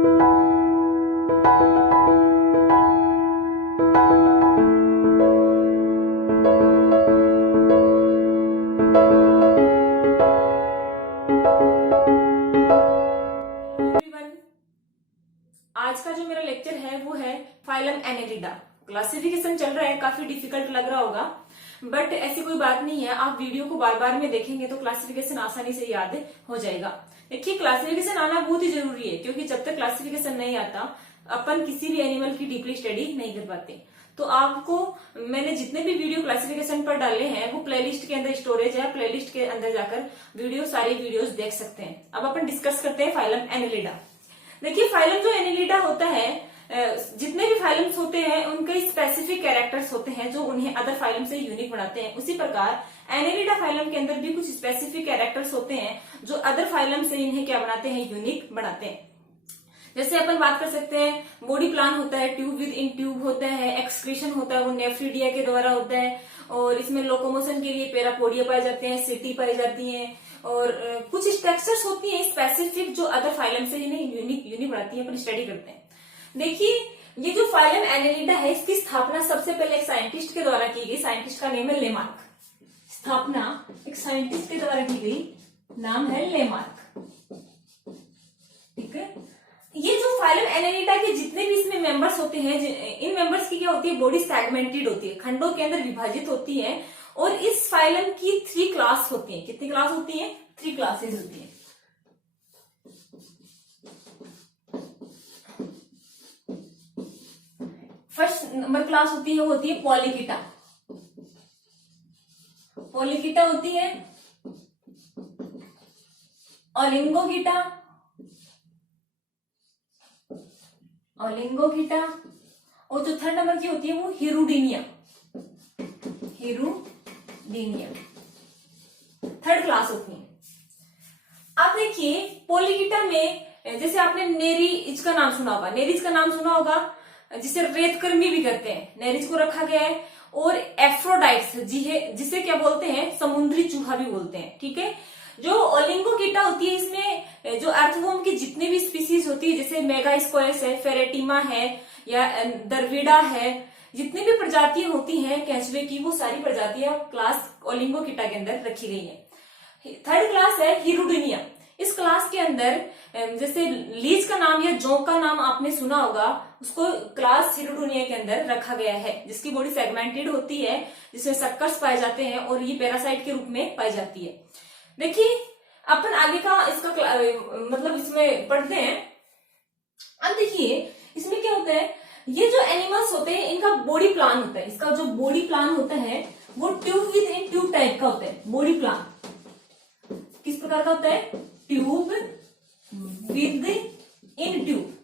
आज का जो मेरा लेक्चर है वो है फाइलम एनेलिडा। क्लासिफिकेशन चल रहा है, काफी डिफिकल्ट लग रहा होगा, बट ऐसी कोई बात नहीं है। आप वीडियो को बार बार में देखेंगे तो क्लासिफिकेशन आसानी से याद हो जाएगा। देखिए, क्लासिफिकेशन आना बहुत ही जरूरी है, क्योंकि जब तक क्लासिफिकेशन नहीं आता अपन किसी भी एनिमल की डीपली स्टडी नहीं कर पाते। तो आपको मैंने जितने भी वीडियो क्लासिफिकेशन पर डाले हैं वो प्लेलिस्ट के अंदर स्टोरेज है, प्लेलिस्ट के अंदर जाकर सारी वीडियोस देख सकते हैं। अब अपन डिस्कस करते हैं फाइलम एनेलिडा। देखिए, फाइलम जो एनेलिडा होता है, जितने भी फाइलम्स होते हैं उनके स्पेसिफिक कैरेक्टर्स होते हैं जो उन्हें अदर फाइलम से यूनिक बनाते हैं। उसी प्रकार एनेलिडा फाइलम के अंदर भी कुछ स्पेसिफिक कैरेक्टर्स होते हैं जो अदर फाइलम से इन्हें क्या बनाते हैं, यूनिक बनाते हैं। जैसे अपन बात कर सकते हैं, बॉडी प्लान होता है, ट्यूब विद इन ट्यूब होता है, एक्सक्रीशन होता है वो नेफ्रिडिया के द्वारा होता है, और इसमें लोकोमोशन के लिए पेरापोडिया पाए जाते हैं, सिटी पाई जाती है, और कुछ स्ट्रक्चर्स होती हैं स्पेसिफिक जो अदर फाइलम से इन्हें यूनिक बनाती है। अपन स्टडी करते हैं। देखिए, ये जो फाइलम एनेलिडा है इसकी स्थापना सबसे पहले एक साइंटिस्ट के द्वारा की गई। साइंटिस्ट का नेम है लेमार्क। स्थापना एक साइंटिस्ट के द्वारा की गई, नाम है लेमार्क। ठीक है। ये जो फाइलम एनेलिडा के जितने भी इसमें मेंबर्स होते हैं, इन मेंबर्स की क्या होती है, बॉडी सेगमेंटेड होती है, खंडों के अंदर विभाजित होती है। और इस फाइलम की 3 क्लास होती है। कितनी क्लास होती है? 3 क्लासेस होती है। फर्स्ट नंबर क्लास होती है वो होती है पॉलीकिटा। पॉलीकिटा होती है, ओलिंगोकिटा, ओलिंगोकिटा, और जो थर्ड नंबर की होती है वो हिरुडिनिया। हिरुडिनिया थर्ड क्लास होती है। अब देखिए, पॉलीकिटा में जैसे आपने नेरीज का नाम सुना होगा, नेरीज का नाम सुना होगा, जिसे रेतकर्मी भी कहते हैं, नेरीज को रखा गया है। और एफ्रोडाइट्स जिसे क्या बोलते हैं, समुद्री चूहा भी बोलते हैं। ठीक है। जो ओलिंगोकिटा होती है, इसमें जो अर्थवर्म की जितने भी स्पीसीज होती है, जैसे मेगास्कोएस है, फेरेटिमा है, या दरविडा है, जितनी भी प्रजातियां होती हैं केंचुए की, वो सारी प्रजातियां क्लास ओलिंगोकिटा के अंदर रखी गई है। थर्ड क्लास है हिरुडिनिया। इस क्लास के अंदर जैसे लीज का नाम या जोंक का नाम आपने सुना होगा, उसको क्लास हिरुडिनिया के अंदर रखा गया है, जिसकी बॉडी सेगमेंटेड होती है, जिसमें सक्कर्स पाए जाते हैं और ये पैरासाइट के रूप में पाई जाती है। देखिए, अपन आगे का इसका मतलब इसमें पढ़ते हैं। अब देखिए, इसमें क्या होता है, ये जो एनिमल्स होते हैं इनका बॉडी प्लान होता है। इसका जो बॉडी प्लान होता है वो tube with in tube type का होता है। बॉडी प्लान किस प्रकार का होता है? Tube with in tube.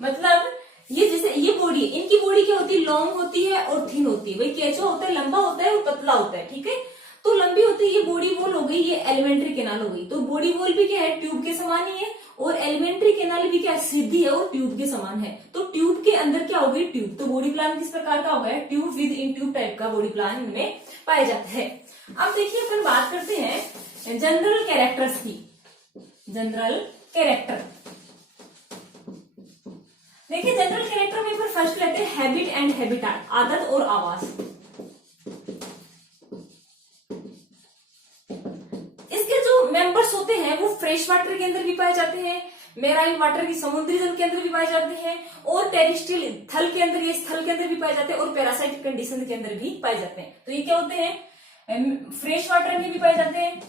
मतलब ये जैसे ये बॉडी, इनकी बॉडी क्या होती है, लॉन्ग होती है और थिन होती है। वही केंचुआ होता है, लंबा होता है और पतला होता है। ठीक है। तो लंबी होती है ये बॉडी वॉल हो गई, ये एलिमेंट्री केनाल हो गई। तो बॉडी वॉल भी क्या है, ट्यूब के समान ही है, और एलिमेंट्री केनाल भी क्या सीधी है और ट्यूब के समान है। तो ट्यूब के अंदर क्या हो गई, ट्यूब। तो बॉडी प्लान किस प्रकार का हो गया, tube with in tube type का बॉडी प्लान इनमें पाया जाता है। अब देखिए, अपन बात करते हैं जनरल कैरेक्टर्स की। जनरल कैरेक्टर, देखिए जनरल कैरेक्टर में फर्स्ट लेते हैं हैबिट एंड हैबिटाट, आदत और आवास। इसके जो मेंबर्स होते हैं वो फ्रेश वाटर के अंदर भी पाए जाते हैं, मेराइन वाटर की समुद्री जल के अंदर भी पाए जाते हैं, और टेरिस्ट्रियल थल के अंदर, ये स्थल के अंदर भी पाए जाते हैं, और पैरासाइटिक कंडीशन के अंदर भी पाए जाते हैं। तो ये क्या होते हैं, फ्रेश वाटर में भी पाए जाते हैं,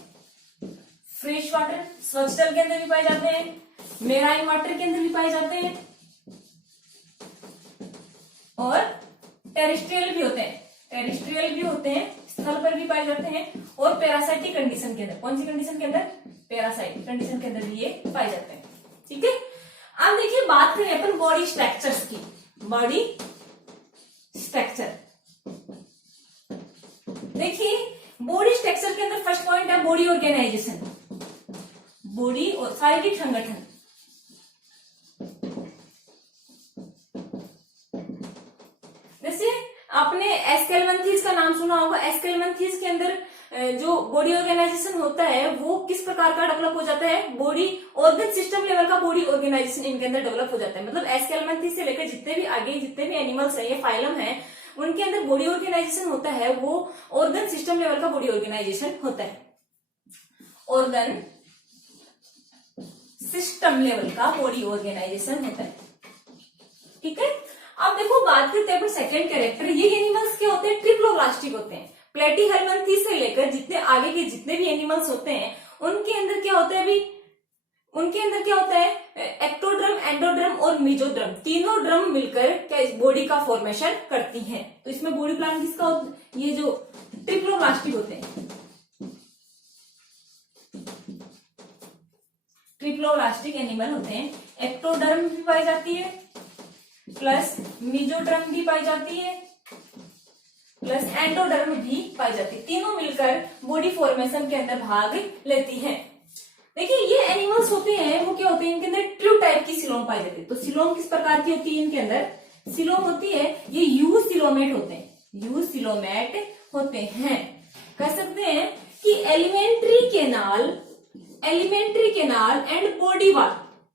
फ्रेश वाटर स्वच्छ जल के अंदर भी पाए जाते हैं, मेराइन वाटर के अंदर भी पाए जाते हैं, और टेरिस्ट्रियल भी होते हैं। टेरिस्ट्रियल भी होते हैं, स्थल पर भी पाए जाते हैं, और पैरासाइटिक कंडीशन के अंदर। कौन सी कंडीशन के अंदर? पैरासाइटिक कंडीशन के अंदर भी ये पाए जाते हैं। ठीक है। अब देखिए, बात करें अपन बॉडी स्ट्रक्चर्स की। बॉडी स्ट्रक्चर, देखिए बॉडी स्ट्रक्चर के अंदर फर्स्ट पॉइंट है बॉडी ऑर्गेनाइजेशन, बॉडी और शारीरिक संगठन। जैसे आपने एस्केलमेंथीज का नाम सुना होगा। एस्केलमेंथीज के अंदर जो बॉडी ऑर्गेनाइजेशन होता है वो किस प्रकार का डेवलप हो जाता है, बॉडी ऑर्गन सिस्टम लेवल का बॉडी ऑर्गेनाइजेशन इनके अंदर डेवलप हो जाता है। मतलब एस्केलेमंथी से लेकर जितने भी आगे जितने भी एनिमल्स है, ये फाइलम है, उनके अंदर बॉडी ऑर्गेनाइजेशन होता है वो ऑर्गन सिस्टम लेवल का बॉडी ऑर्गेनाइजेशन होता है, ऑर्गन सिस्टम लेवल का बॉडी ऑर्गेनाइजेशन होता है। ठीक है, अब देखो बात करते हैं सेकंड कैरेक्टर। ये एनिमल्स क्या होते हैं, ट्रिप्लोब्लास्टिक होते हैं। प्लेटीहेलमिन्थी से लेकर जितने आगे के जितने भी एनिमल्स होते हैं उनके अंदर क्या होता है, अभी उनके अंदर क्या होता है, एक्टोड्रम, एंडोड्रम और मीजोड्रम, तीनों ड्रम मिलकर क्या इस बॉडी का फॉर्मेशन करती हैं। तो इसमें बॉडी प्लान किसका होता है, ये जो ट्रिप्लोब्लास्टिक होते हैं, ट्रिप्लोब्लास्टिक एनिमल होते हैं। एक्टोडर्म भी पाई जाती है प्लस मीजोड्रम भी पाई जाती है प्लस एंडोडर्म भी पाई जाती है, तीनों मिलकर बॉडी फॉर्मेशन के अंदर भाग लेती हैं। देखिए ये एनिमल्स होते हैं वो क्या होते हैं, इनके अंदर ट्रू टाइप की सिलोम पाई जाती है। तो सिलोम किस प्रकार की होती है, इनके अंदर सिलोम होती है, ये यू सिलोमेट होते हैं, यू सिलोमेट होते हैं। कह सकते हैं कि alimentary canal and body wall,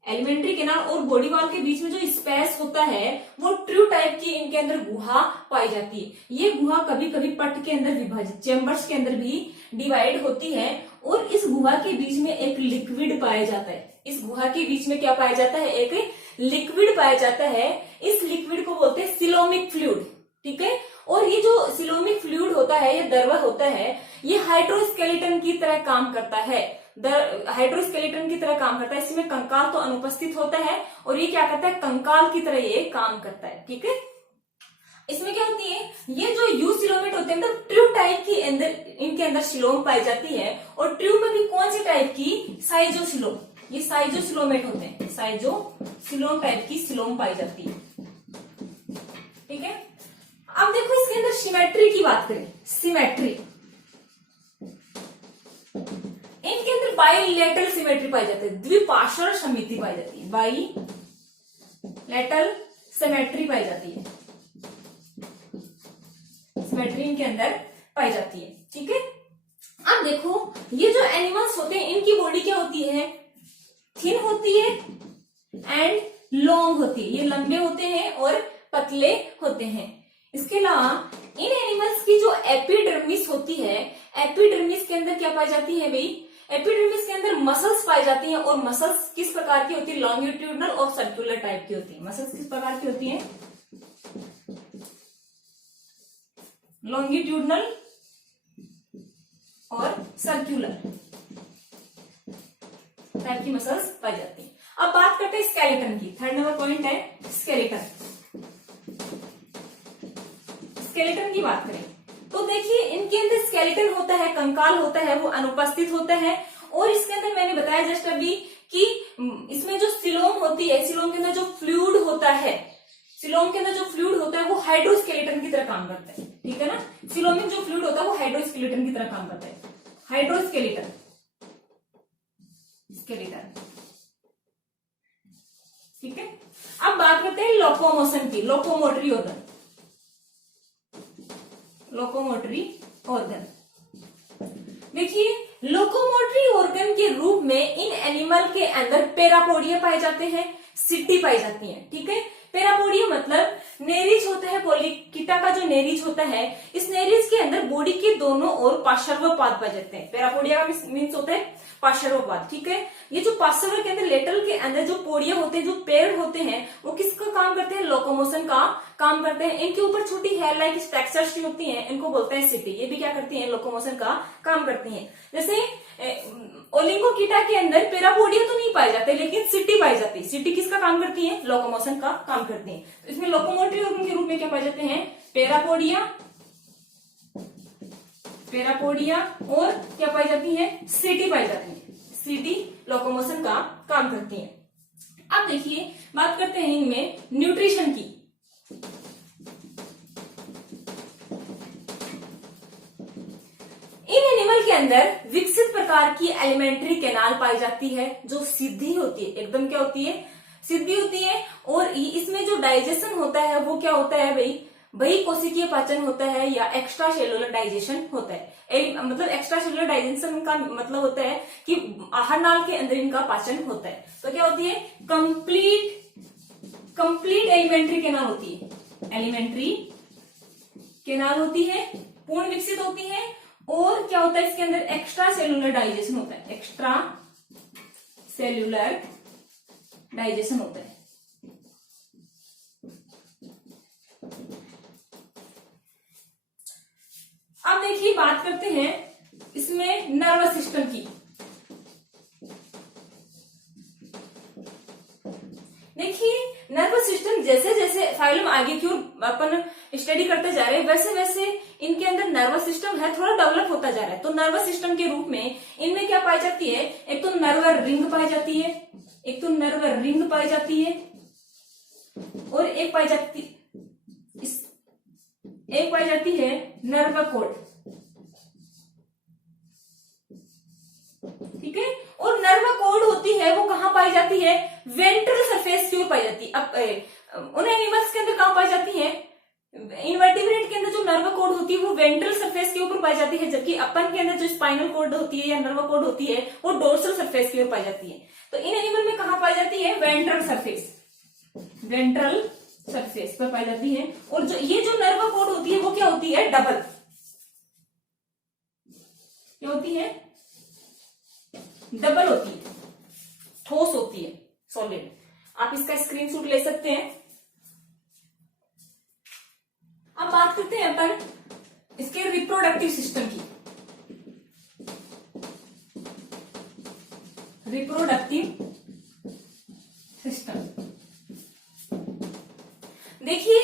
alimentary canal और बॉडी वाल के बीच में जो स्पेस होता है वो ट्रू टाइप की इनके अंदर गुहा पाई जाती है। ये गुहा कभी कभी पट के अंदर विभाजित चेम्बर्स के अंदर भी डिवाइड होती है और इस गुहा के बीच में एक लिक्विड पाया जाता है। इस गुहा के बीच में क्या पाया जाता है, एक लिक्विड पाया जाता है। इस लिक्विड को बोलते हैं सिलोमिक फ्लूइड। ठीक है, और ये जो सिलोमिक फ्लूइड होता है, ये द्रव होता है, ये हाइड्रोस्केलेटन की तरह काम करता है, हाइड्रोस्केलेटन की तरह काम करता है। इसमें कंकाल तो अनुपस्थित होता है और ये क्या करता है, कंकाल की तरह ये काम करता है। ठीक है, इसमें क्या होती है, ये जो यू सिलोमेट होते हैं मतलब ट्रू टाइप की अंदर इनके अंदर सिलोम पाई जाती है। और ट्रू में भी कौन सी टाइप की, साइजोसिलोम, ये साइजोसिलोमेट होते हैं, साइजोसिलोम टाइप की सिलोम पाई जाती है। ठीक है, अब देखो इसके अंदर सिमेट्री की बात करें, सिमेट्री इनके अंदर बाइलेटरल सिमेट्री पाई जाती है, द्विपार्श्व समिति पाई जाती है, बाइलेटरल सिमेट्री पाई जाती है, सिमेट्री इनके अंदर पाई जाती है। ठीक है, अब देखो ये जो एनिमल्स होते हैं इनकी बॉडी क्या होती है, थिन होती है एंड लॉन्ग होती है, ये लंबे होते हैं और पतले होते हैं। इसके अलावा इन एनिमल्स की जो एपिडर्मिस होती है, एपिडर्मिस के अंदर क्या पाई जाती है भाई, एपिडर्मिस के अंदर मसल्स पाई जाती हैं। और मसल्स किस प्रकार की होती है, लॉन्गिट्यूडनल और सर्कुलर टाइप की होती है। मसल्स किस प्रकार की होती हैं, लॉन्गिट्यूडनल और सर्कुलर टाइप की मसल्स पाई जाती हैं। अब बात करते हैं स्केलेटन की, थर्ड नंबर पॉइंट है स्केलेटन। स्केलेटन की बात करें तो देखिए इनके अंदर स्केलेटन होता है, कंकाल होता है, वो अनुपस्थित होता है। और इसके अंदर मैंने बताया जस्ट अभी कि इसमें जो सिलोम होती है, सिलोम के अंदर जो फ्लूइड होता है, सिलोम के अंदर जो फ्लूइड होता है वो हाइड्रोस्केलेटन की तरह काम करता है। ठीक है ना, सिलोमिक जो फ्लूइड होता है वो हाइड्रोस्केलेटन की तरह काम करता है, हाइड्रोस्केलेटन स्केलेटन। ठीक है, अब बात करते हैं लोकोमोशन की, लोकोमोटरी ऑर्गन, लोकोमोटरी ऑर्गन। देखिए लोकोमोटरी ऑर्गन के रूप में इन एनिमल के अंदर पैरापोडिया पाए जाते हैं, सिटी पाई जाती हैं। ठीक है, पैरापोडिया मतलब नेरिज होता है, पोलिकीटा का जो नेरिज होता है, इस नेरिज के अंदर बॉडी के दोनों ओर पार्श्वपाद पाए जाते हैं। पैरापोडिया का मीन्स होता है पार्श्वपाद। ठीक है, ये जो पार्श्व के अंदर लेटरल के अंदर जो पोडिया होते हैं, जो पैर होते हैं, वो किसका काम करते हैं, लोकोमोशन का काम करते हैं। इनके ऊपर छोटी हेयर लाइक स्ट्रक्चर्स होती हैं, इनको बोलते हैं सिटी। ये भी क्या करती हैं, लोकोमोशन का काम करती हैं। जैसे ओलिंगोकीटा के अंदर पैरापोडिया तो नहीं पाए जाते लेकिन सिटी पाई जाती है। सिटी किसका काम करती है, लोकोमोशन का काम करती है। तो इसमें लोकोमोटरी ऑर्गन के रूप में क्या पाए जाते हैं, पैरापोडिया, पैरापोडिया और क्या पाई जाती है, सिटी पाई जाती है। सिटी लोकोमोशन का काम करती है। अब देखिए बात करते हैं इनमें न्यूट्रिशन की। इन एनिमल के अंदर विकसित प्रकार की एलिमेंट्री कैनाल पाई जाती है जो सीधी होती है, एकदम क्या होती है, सीधी होती है। और इसमें जो डाइजेशन होता है वो क्या होता है भाई, वही कोशिकीय पाचन होता है या एक्स्ट्रा सेलुलर डाइजेशन होता है। मतलब एक्स्ट्रा सेलुलर डाइजेशन का मतलब होता है कि आहार नाल के अंदर इनका पाचन होता है। तो क्या होती है, कंप्लीट एलिमेंट्री केनाल होती है, एलिमेंट्री केनाल होती है, पूर्ण विकसित होती है। और क्या होता है इसके अंदर एक्स्ट्रा सेलुलर डाइजेशन होता है, एक्स्ट्रा सेल्यूलर डाइजेशन होता है। अब देखिए बात करते हैं इसमें नर्वस सिस्टम की। देखिए नर्वस सिस्टम जैसे जैसे फाइलम आगे की ओर अपन स्टडी करते जा रहे हैं वैसे वैसे इनके अंदर नर्वस सिस्टम है थोड़ा डेवलप होता जा रहा है। तो नर्वस सिस्टम के रूप में इनमें क्या पाई जाती है, एक तो नर्व रिंग पाई जाती है, एक तो नर्व रिंग पाई जाती है और एक पाई जाती है नर्व कोड। ठीक है, और नर्व कोड होती है वो कहां पाई जाती है, वेंट्रल सरफेस की ओर पाई जाती है। अब उन एनिमल्स के अंदर कहां पाई जाती है, इनवर्टिब्रेट के अंदर जो नर्व कोड होती है वो वेंट्रल सरफेस के ऊपर पाई जाती है, जबकि अपन के अंदर जो स्पाइनल कोड होती है या नर्व कोड होती है वो डोर्सल सरफेस की ओर पाई जाती है। तो इन एनिमल में कहां पाई जाती है, वेंट्रल सरफेस पर पाई जाती है। और जो ये जो नर्व कोड होती है वो क्या होती है, डबल, क्या होती है, डबल होती है, ठोस होती है, सॉलिड। आप इसका स्क्रीनशॉट ले सकते हैं। अब बात करते हैं अपन इसके रिप्रोडक्टिव सिस्टम की। रिप्रोडक्टिव सिस्टम देखिए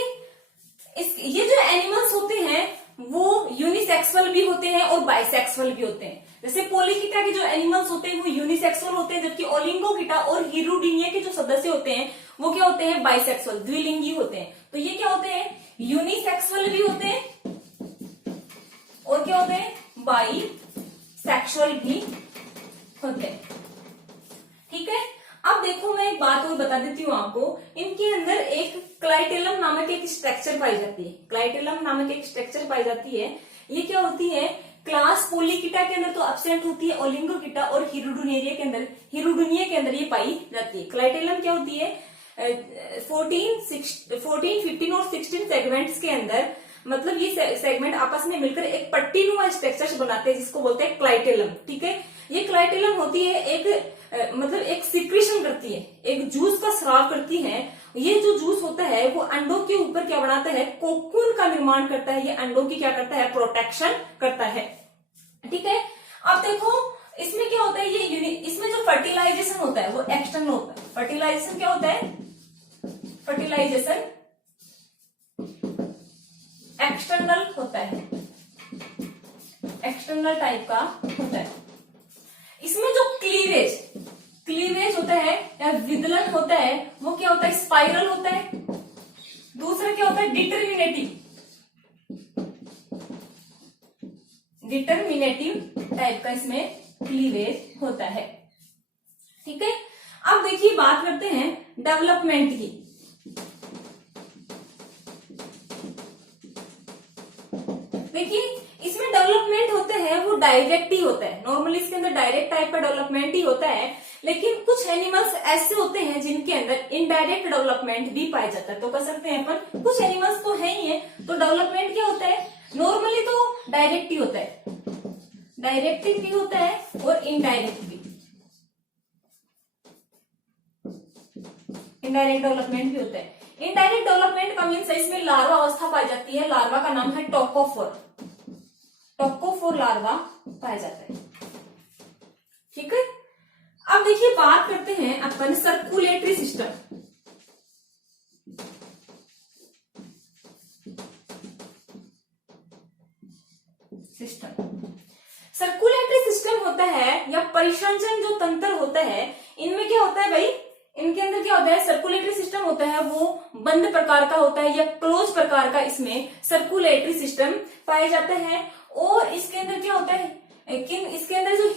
ये जो एनिमल्स होते हैं वो यूनिसेक्सुअल भी होते हैं और बाइसेक्सुअल भी होते हैं। जैसे पोलिकीटा के जो एनिमल्स होते हैं वो यूनिसेक्सुअल होते हैं, जबकि ओलिंगोकीटा और हिरुडिनिया के जो सदस्य होते हैं वो क्या होते हैं, बाइसेक्सुअल, द्विलिंगी होते हैं। तो ये क्या होते हैं, यूनिसेक्सुअल भी होते हैं और क्या होते हैं, बाइसेक्सुअल भी होते हैं। ठीक है, अब देखो मैं एक बात और बता देती हूँ आपको, इनके अंदर एक क्लाइटेलम नामक एक स्ट्रक्चर पाई जाती है, क्लाइटेलम नामक एक स्ट्रक्चर पाई जाती है। ये क्या होती है, क्लास पोलिकीटा के अंदर तो एब्सेंट होती है, ओलिंगोकीटा और हिरुडुनिया के अंदर ये पाई जाती है। क्लाइटेलम क्या होती है, 14, 15 और 16 सेगमेंट्स के अंदर, मतलब ये सेगमेंट आपस में मिलकर एक पट्टीनुमा स्ट्रक्चर बनाते हैं जिसको बोलते हैं क्लाइटेलम। ठीक है, ये क्लाइटेलम होती है एक मतलब एक सिक्रीशन करती है, एक जूस का स्राव करती है। ये जो जूस होता है वो अंडों के ऊपर क्या बनाता है, कोकून का निर्माण करता है। ये अंडों की क्या करता है, प्रोटेक्शन करता है। ठीक है, अब देखो इसमें क्या होता है, ये इसमें जो फर्टिलाइजेशन होता है वो एक्सटर्नल होता है। फर्टिलाइजेशन क्या होता है, फर्टिलाइजेशन एक्सटर्नल होता है, एक्सटर्नल टाइप का होता है। इसमें जो क्लीवेज होता है या विदलन होता है वो क्या होता है, स्पाइरल होता है। दूसरा क्या होता है, डिटरमिनेटिव टाइप का इसमें क्लीवेज होता है। ठीक है, अब देखिए बात करते हैं डेवलपमेंट की। देखिए इसमें डेवलपमेंट होते हैं वो डायरेक्ट ही होता है, नॉर्मली इसके अंदर डायरेक्ट टाइप का डेवलपमेंट ही होता है। लेकिन कुछ एनिमल्स ऐसे होते हैं जिनके अंदर इनडायरेक्ट डेवलपमेंट भी पाया जाता है। तो कह सकते हैं अपन कुछ एनिमल्स तो है ही है, तो डेवलपमेंट क्या होता है, नॉर्मली तो डायरेक्ट ही होता है, डायरेक्ट भी होता है और इनडायरेक्ट भी, इनडायरेक्ट डेवलपमेंट भी होता है। इनडायरेक्ट डेवलपमेंट का मीन्स इसमें लार्वा अवस्था पाई जाती है, लार्वा का नाम है टोकोफोर, टोकोफोर लार्वा पाया जाता है। ठीक है, अब देखिए बात करते हैं अपन सर्कुलेटरी सिस्टम। सर्कुलेटरी सिस्टम होता है या परिसंचरण जो तंत्र होता है, इनमें क्या होता है भाई, इनके अंदर क्या होता है, सर्कुलेटरी सिस्टम होता है वो बंद प्रकार का होता है या क्लोज प्रकार का इसमें सर्कुलेटरी सिस्टम पाया जाता है। और इसके अंदर क्या होता है, लेकिन इसके अंदर जो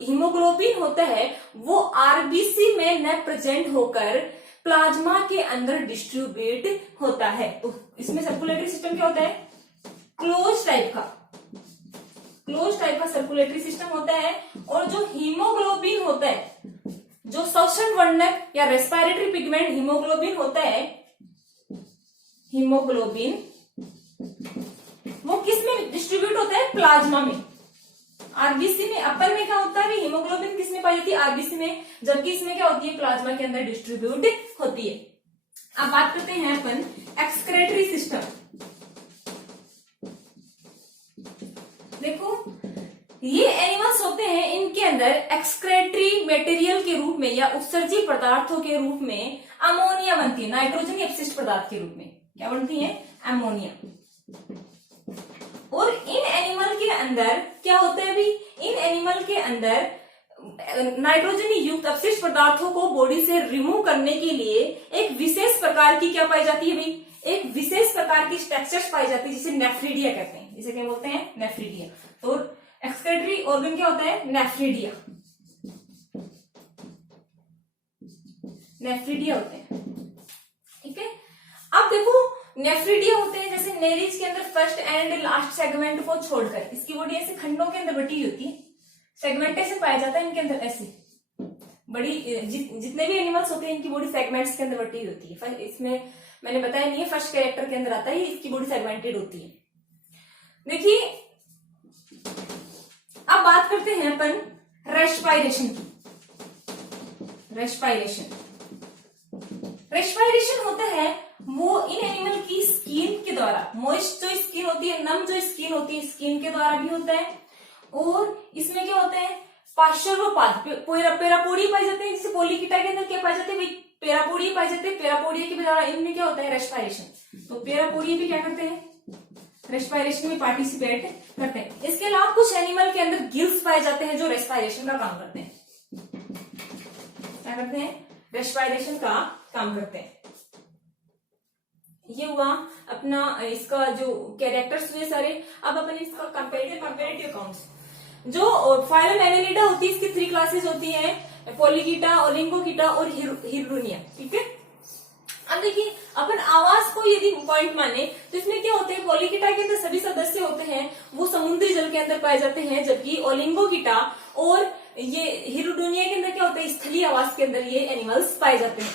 हीमोग्लोबिन होता है वो आरबीसी में न प्रेजेंट होकर प्लाज्मा के अंदर डिस्ट्रीब्यूट होता है। तो इसमें सर्कुलेटरी सिस्टम क्या होता है, क्लोज टाइप का सर्कुलेटरी सिस्टम होता है। और जो हीमोग्लोबिन होता है, जो श्वसन वर्णक या रेस्पिरेटरी पिगमेंट हीमोग्लोबिन होता है, हीमोग्लोबिन वो किस में डिस्ट्रीब्यूट होता है, प्लाज्मा में। आरबीसी में अपर में क्या होता है, हीमोग्लोबिन किस में पाई जाती है, आरबीसी में, जबकि इसमें क्या होती है, प्लाज्मा के अंदर डिस्ट्रीब्यूट होती है। अब बात करते हैं अपन एक्सक्रेटरी सिस्टम। देखो ये एनिमल्स होते हैं, इनके अंदर एक्सक्रेटरी मटेरियल के रूप में या उत्सर्जी पदार्थों के रूप में अमोनिया बनती है, नाइट्रोजन अपशिष्ट पदार्थ के रूप में क्या बनती है, अमोनिया। और इन एनिमल के अंदर क्या होता है भी, इन एनिमल के अंदर नाइट्रोजन युक्त अपशिष्ट पदार्थों को बॉडी से रिमूव करने के लिए एक विशेष प्रकार की क्या पाई जाती है भाई, एक विशेष प्रकार की स्ट्रक्चर्स पाई जाती है, जिसे नेफ्रिडिया कहते हैं। जिसे क्या बोलते हैं, नेफ्रिडिया। तो एक्सक्रेटरी ऑर्गन क्या होता है, नेफ्रिडिया, नेफ्रिडिया होते हैं। ठीक है, अब देखो नेफ्रिडिया होते हैं, जैसे नेरीज के अंदर फर्स्ट एंड लास्ट सेगमेंट को छोड़कर इसकी बॉडी ऐसे खंडों के अंदर बटी होती है, सेगमेंटेशन पाया जाता है इनके अंदर। ऐसी बड़ी जितने भी एनिमल्स होते हैं इनकी बॉडी सेगमेंट्स के अंदर बटी होती है। इसमें मैंने बताया नहीं है, फर्स्ट कैरेक्टर के अंदर आता है, इसकी बॉडी सेगमेंटेड होती है। देखिए अब बात करते हैं अपन रेस्पिरेशन की। रेस्पिरेशन होता है वो इन एनिमल की स्किन के द्वारा, मॉइस्ट जो स्किन होती है, नम जो स्किन होती है, स्किन के द्वारा भी होता है। और इसमें क्या होता है, पार्श्वपाद पेरापोडी पाई जाते हैं, जैसे पोलिकिटा के अंदर क्या पाए जाते हैं, पेरापोडी पाए जाते हैं। पेरापोडिया के द्वारा इनमें क्या होता है, रेस्पिरेशन। तो पेरापोडिया भी क्या करते हैं, रेस्पिरेशन में पार्टिसिपेट करते हैं। इसके अलावा कुछ एनिमल के अंदर गिल्स पाए जाते हैं जो रेस्पिरेशन का काम करते हैं। क्या करते हैं, रेस्पिरेशन का काम करते हैं। ये हुआ अपना इसका जो कैरेक्टर्स हुए सारे। अब अपन इसका कंपैरेटिव अकाउंट्स। जो फाइलम एनेलिडा होती है, इसकी 3 क्लासेस होती हैं, पोलिकीटा, ओलिंगोकीटा और हिरुनिया। ठीक है, अब देखिए अपन आवाज को यदि पॉइंट माने तो इसमें क्या होते हैं, पोलिकीटा के अंदर सभी सदस्य होते हैं वो समुद्री जल के अंदर पाए जाते हैं, जबकि ओलिंगोकीटा और ये हिरुडोनिया के अंदर क्या होता है, स्थलीय आवास के अंदर ये एनिमल्स पाए जाते हैं।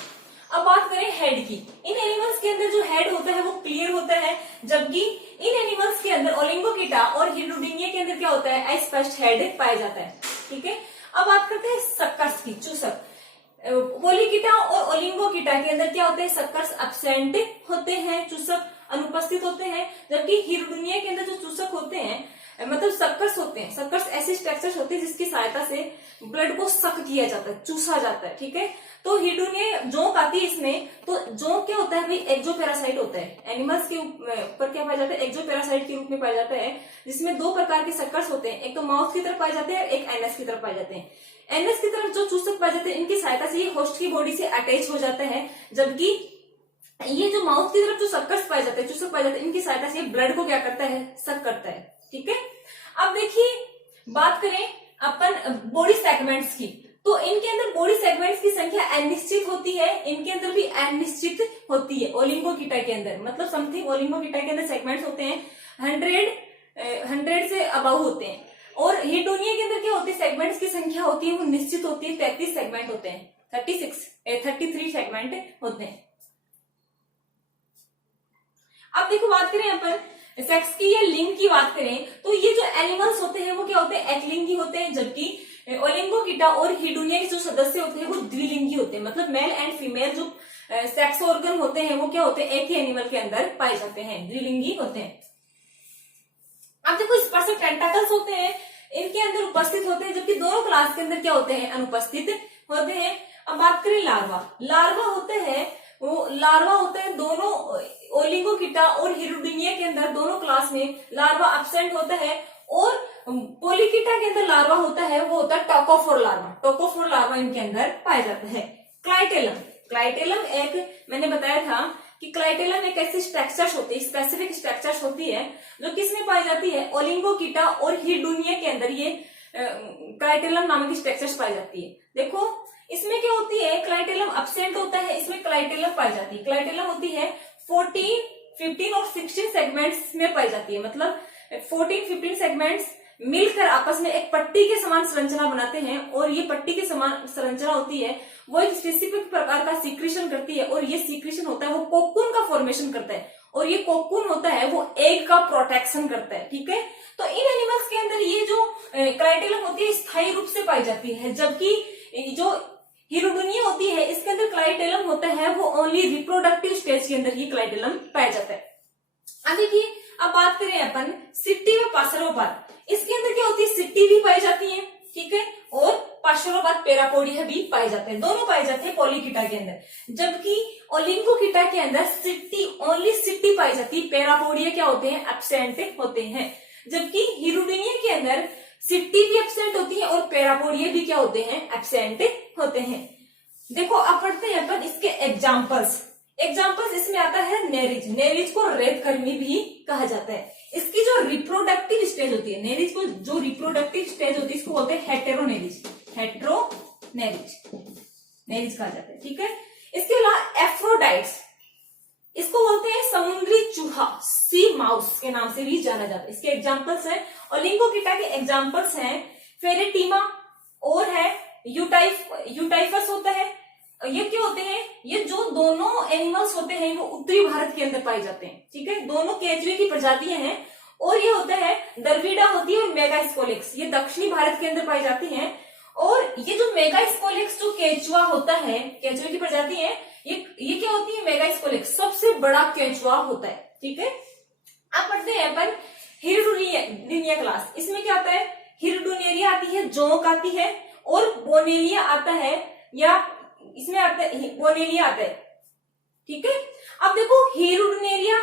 अब बात करें हेड की। इन एनिमल्स के अंदर जो हेड होता है वो क्लियर होता है, जबकि इन एनिमल्स के अंदर ओलिंगोकीटा और हिरुडोनिया के अंदर क्या होता है, अस्पष्ट हेड पाया जाता है। ठीक है, अब बात करते हैं सक्कर्स की, चूसक। पोलिकीटा और ओलिंगोकीटा के अंदर क्या होते हैं, सक्कर्स एब्सेंट होते हैं, चूसक अनुपस्थित होते हैं। जबकि हिरुडोनिया के अंदर जो चूसक होते हैं, मतलब सक्कर्स होते हैं, सक्कर्स ऐसे स्ट्रक्चर्स होते हैं जिसकी सहायता से ब्लड को सक किया जाता है, चूसा जाता है। ठीक है, तो हिरुडोनिया जोंक आती है इसमें। तो जोंक क्या होता है भाई, एक्सोपैरासाइट होता है। एनिमल्स के ऊपर क्या पाया जाता है, एक्सोपैरासाइट के रूप में पाया जाता है, जिसमें 2 प्रकार के सक्कर्स होते हैं, एक तो माउथ की तरफ पाए जाते हैं, एक एनएस की तरफ पाए जाते हैं। एनएस की तरफ जो चूसक पाए जाते हैं, इनकी सहायता से ये होस्ट की बॉडी से अटैच हो जाता है, जबकि ये जो माउथ की तरफ जो सक्कर्स पाए जाते हैं, चूसक पाए जाते हैं, इनकी सहायता से ब्लड को क्या करता है, सक करता है। ठीक है, अब देखिए बात करें अपन बॉडी सेगमेंट्स की। तो इनके अंदर बॉडी सेगमेंट्स की संख्या अनिश्चित होती है, इनके अंदर भी अनिश्चित होती है। ओलिंगोकीटा के अंदर मतलब समथिंग ओलिंगोकीटा के अंदर सेगमेंट्स होते हैं 100 से अबव होते हैं। और हिरुडोनिया के अंदर क्या होती है, सेगमेंट्स की संख्या होती है वो निश्चित होती है, 33 सेगमेंट होते हैं, 33 सेगमेंट होते हैं। अब देखो बात करें अपन सेक्स की या लिंग की बात करें, तो ये जो एनिमल्स होते हैं वो क्या होते हैं, एकलिंगी होते हैं, जबकि ओलिंगोकीटा और हिरुडोनिया के जो सदस्य होते हैं वो द्विलिंगी होते हैं। मतलब मेल एंड फीमेल जो सेक्स ऑर्गन होते हैं वो क्या होते हैं, एक ही एनिमल के अंदर पाए जाते हैं, द्विलिंगी होते हैं। अब देखो स्पर्शक टेंटाकल्स होते हैं, इनके अंदर उपस्थित होते हैं, जबकि दोनों क्लास के अंदर क्या होते हैं, अनुपस्थित होते हैं। अब बात करें लार्वा होते हैं, वो लार्वा होते हैं दोनों ओलिंगोकीटा और हिरुडोनिया के अंदर, दोनों क्लास में लार्वा एब्सेंट होता है। और पोलिकीटा के अंदर लार्वा होता है वो होता है टोकोफोर लार्वा इनके अंदर पाया जाता है। क्लाइटेलम एक मैंने बताया था कि क्लाइटेलम एक ऐसी स्ट्रक्चर्स होती है, स्पेसिफिक स्ट्रक्चर्स होती है जो किसमें पाई जाती है, ओलिंगोकीटा और हिरुडोनिया के अंदर ये क्लाइटेलम नामक स्ट्रक्चर्स पाई जाती है। देखो इसमें क्या होती है, क्लाइटेलम एब्सेंट होता है, इसमें क्लाइटेलम पाई जाती है। क्लाइटेलम होती है 14, 15 और 16 सेगमेंट्स में पाई जाती है। मतलब 14, 15 सेगमेंट्स मिलकर आपस में एक पट्टी के समान संरचना बनाते हैं, और ये पट्टी के समान संरचना होती है वो एक स्पेसिफिक प्रकार का सीक्रेशन करती है, और ये सीक्रेशन होता है वो कोकून का फॉर्मेशन करता है, और ये कोकून होता है वो एग का प्रोटेक्शन करता है। ठीक है, तो इन एनिमल्स के अंदर ये जो क्लाइटेलम होती है स्थायी रूप से पाई जाती है, जबकि जो हिरुडीनिया होती है इसके अंदर क्लाइटेलम होता है वो ओनली रिप्रोडक्टिव स्टेज के अंदर ही क्लाइटेलम पाया जाता है। अब देखिए, अब बात करें अपन सिट्टी व पाशरोपाद, इसके अंदर क्या होती है, सिट्टी भी पाई जाती है, ठीक है, और पाशरोपाद पैरापोडिया भी पाए जाते हैं, दोनों पाए जाते हैं पॉलीकीटा के अंदर। जबकि ओलिंगोकीटा के अंदर सिट्टी, ओनली सिट्टी पाई जाती है, पैरापोडिया क्या होते हैं, एब्सेंट होते हैं। जबकि हिरुडीनिया के अंदर सिट्टी भी एब्सेंट होती है और पैरापोडिया भी क्या होते हैं, एब्सेंट होते हैं। देखो अब पढ़ते हैं अपन इसके एग्जाम्पल्स। इसमें आता है नेरिज। नेरिज को रेतकर्मी भी कहा जाता है। इसकी जो रिप्रोडक्टिव स्टेज होती है, नेरिज को जो रिप्रोडक्टिव स्टेज होती है इसको बोलते हैं हेटेरोनेरिज। नेरिज कहा जाता है, ठीक है। इसके अलावा एफ्रोडाइट्स, इसको बोलते हैं समुद्री चूहा, सी माउस के नाम से भी जाना जाता है। इसके एग्जाम्पल्स हैं, ओलिंगोकीटा के एग्जाम्पल्स हैं फेरेटीमा, और है यूटाइफस होता है। ये क्या होते हैं, ये जो दोनों एनिमल्स होते हैं वो उत्तरी भारत के अंदर पाए जाते हैं, ठीक है, दोनों केचुए की प्रजातियां हैं। और ये होता है दरवीडा होती है और मेगास्कोलेक्स, ये दक्षिणी भारत के अंदर पाई जाती हैं। और ये जो मेगास्कोलेक्स जो केचुआ होता है, केचुए की प्रजाति है, ये क्या होती है, मेगास्कोलेक्स सबसे बड़ा केचुआ होता है, ठीक है। अब पढ़ते हैं अपन हिरुडीनिया क्लास। इसमें क्या आता है, हिरुडीनेरिया आती है, जोंक आती है, और बोनेलिया आता है, या इसमें आता है बोनेलिया आता है, ठीक है। अब देखो हिरुडीनेरिया,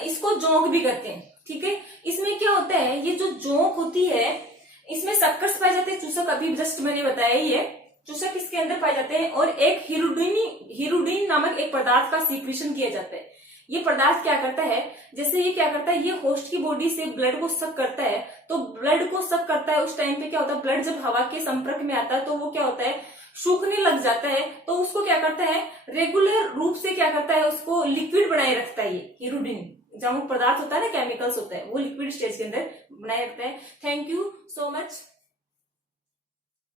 इसको जोंक भी करते हैं, ठीक है। इसमें क्या होता है, ये जो जोंक होती है इसमें सक्कर्स पाए जाते हैं, चूसक अभी जस्ट मैंने बताया ही है, चूसक इसके अंदर पाए जाते हैं। और एक हिरुडीन नामक एक पदार्थ का सीक्रेशन किया जाता है। ये पदार्थ क्या करता है, जैसे ये क्या करता है, ये होस्ट की बॉडी से ब्लड को सक करता है, तो ब्लड को सक करता है, उस टाइम पे क्या होता है, ब्लड जब हवा के संपर्क में आता है तो वो क्या होता है, सूखने लग जाता है। तो उसको क्या करता है, रेगुलर रूप से क्या करता है, उसको लिक्विड बनाए रखता है। ये हिरुडीन जो पदार्थ होता है ना, केमिकल्स होता है, वो लिक्विड स्टेज के अंदर बनाए रखता है। Thank you so much.